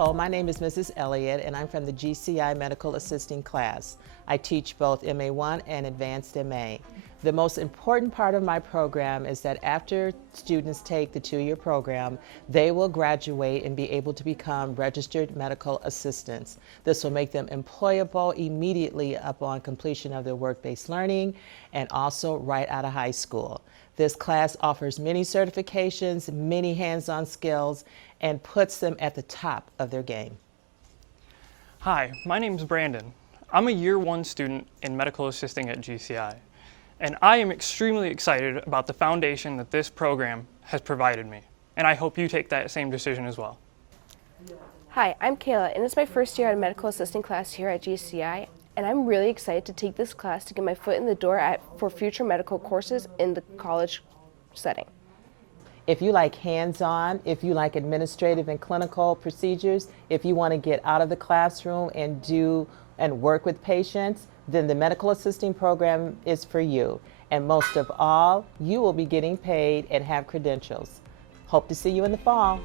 Hello, my name is Mrs. Elliott and I'm from the GCI Medical Assisting class. I teach both MA1 and Advanced MA. The most important part of my program is that after students take the 2-year program, they will graduate and be able to become registered medical assistants. This will make them employable immediately upon completion of their work-based learning and also right out of high school. This class offers many certifications, many hands-on skills, and puts them at the top of their game. Hi, my name is Brandon. I'm a Year 1 student in medical assisting at GCI, and I am extremely excited about the foundation that this program has provided me, and I hope you take that same decision as well. Hi, I'm Kayla, and it's my first year at a medical assisting class here at GCI, and I'm really excited to take this class to get my foot in the door for future medical courses in the college setting. If you like hands-on, if you like administrative and clinical procedures, if you want to get out of the classroom and work with patients, then the medical assisting program is for you. And most of all, you will be getting paid and have credentials. Hope to see you in the fall.